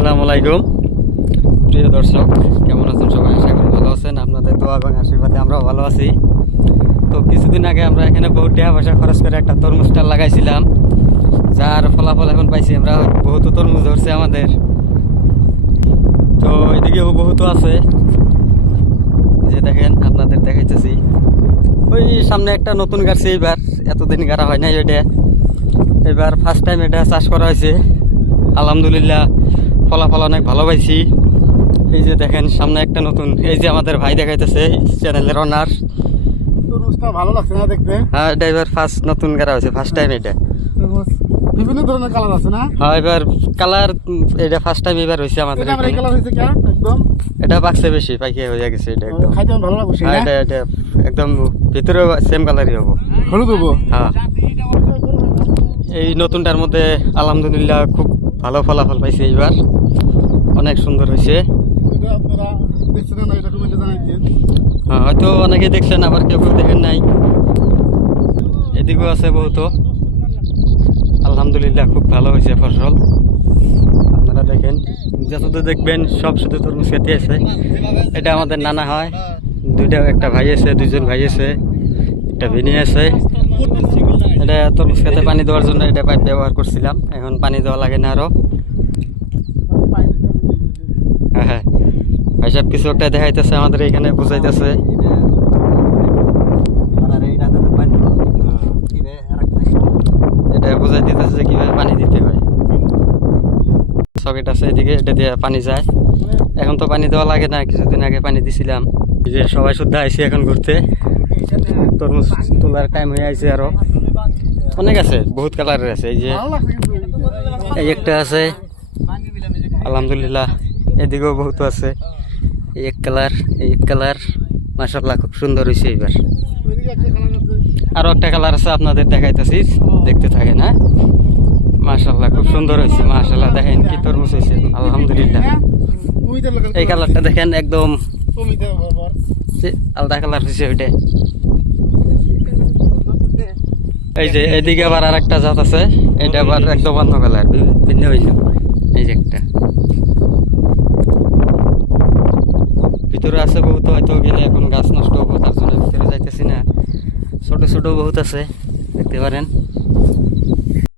আসসালামু আলাইকুম প্রিয় দর্শক, কেমন আছেন সবাই? আশা করি ভালো আছেন। আপনাদের দোয়া এবং আশীর্বাদে আমরাও ভালো আছি। তো কিছুদিন আগে আমরা এখানে বহুত টাকা পয়সা খরচ করে একটা তরমুজ স্টল লাগাইছিলাম, যার ফলাফল এখন পাইছি আমরা। বহুত তরমুজ ধরছে আমাদের। তো এদিকেও বহুত আছে, যে দেখেন আপনাদের দেখাইতেছি। ওই সামনে একটা নতুন গাছ, এইবার এতদিন গাড়া হয় নাই, ওইটা এবার ফার্স্ট টাইম এটা চাষ করা হয়েছে। আলহামদুলিল্লাহ ফলাফল অনেক ভালো পাইছি। এই যে দেখেন সামনে একটা নতুন, এই যে আমাদের ভাই দেখাইতেছে, চ্যানেলের অনার। তরমুজটা ভালো লাগছে না দেখতে? হ্যাঁ, এটা এবার ফার্স্ট নতুন গাড়া হয়েছে, ফার্স্ট টাইম এটা। তরমুজ বিভিন্ন ধরনের কালার আছে না? হ্যাঁ, এবার কালার এটা ফার্স্ট টাইম এবার হয়েছে আমাদের এটা এখানে। কালার হয়েছে কেন একদম? এটা পাকছে বেশি, পাইকে হয়ে গেছে এটা একদম। খাইতে ভালো লাগছে হ্যাঁ, না? এটা একদম ভিতরে সেম কালারই হবো। হলুদ হবো? হ্যাঁ, এই নতুনটার মধ্যে আলহামদুলিল্লাহ খুব ভালো ফলাফল পাইছে এইবার, অনেক সুন্দর হয়েছে। এটা আপনারা দেখছেন না? এটা কমেন্টে জানাইতেন। হ্যাঁ, হয়তো অনেকে দেখছেন, আবার কেউ কেউ দেখেন নাই। এদিকেও আছে বহুত। আলহামদুলিল্লাহ খুব ভালো হয়েছে ফসল। আপনারা দেখেন, যতদূর দেখবেন সব শুধু তরমুজ খেতে আছে। এটা আমাদের নানা হয়, একটা ভাই আছে, দুইজন ভাই আছে, একটা ভিনি আছে। এটা তরমুজ খেতে পানি দেওয়ার জন্য এটা পাইপ ব্যবহার করছিলাম, এখন পানি দেওয়া লাগে না আরো। হ্যাঁ হ্যাঁ, ভাই সব কিছু একটা দেখাইতেছে আমাদের এখানে, বুঝাইতেছে। এটা বুঝাই দিতেছে যে কিভাবে পানি দিতে হয়। সকেট আছে এদিকে, এটা দিয়ে পানি যায়। এখন তো পানি দেওয়া লাগে না, কিছুদিন আগে পানি দিছিলাম। এই যে সবাই শুদ্ধ আইসি এখন ঘুরতে। তরমুজ তোলার টাইম হয়ে আইছে, আরো অনেক আছে, বহুত কালারের আছে। এই যে ভালো লাগছে কিন্তু এই একটা আছে, আলহামদুলিল্লাহ। এদিকেও বহুত আছে। এই এক কালার, মাশাআল্লাহ খুব সুন্দর হয়েছে এবার। ওইদিকে একটা কালার আছে। আরো একটা কালার আছে, আপনাদের দেখাইতেছি, দেখতে থাকেন। হ্যাঁ, মাশাআল্লাহ খুব সুন্দর হয়েছে। মাশাআল্লাহ দেখেন কি তরমুজ হয়েছে, আলহামদুলিল্লাহ। ওইটার লাগা এই কালারটা দেখেন, একদম কমিতে বরাবর। আলাদা কালার হয়েছে ওইটা। এই যে এদিকে আবার আর একটা জাত আছে, এটা আবার একদম অন্য কালার, ভিন্ন হইল। এই যে একটা ভিতরে আছে বহুত, হয়তো গেলে এখন গাছ নষ্ট হবো, তার জন্য ভিতরে যাইতেছি না। ছোট ছোট বহুত আছে, দেখতে পারেন।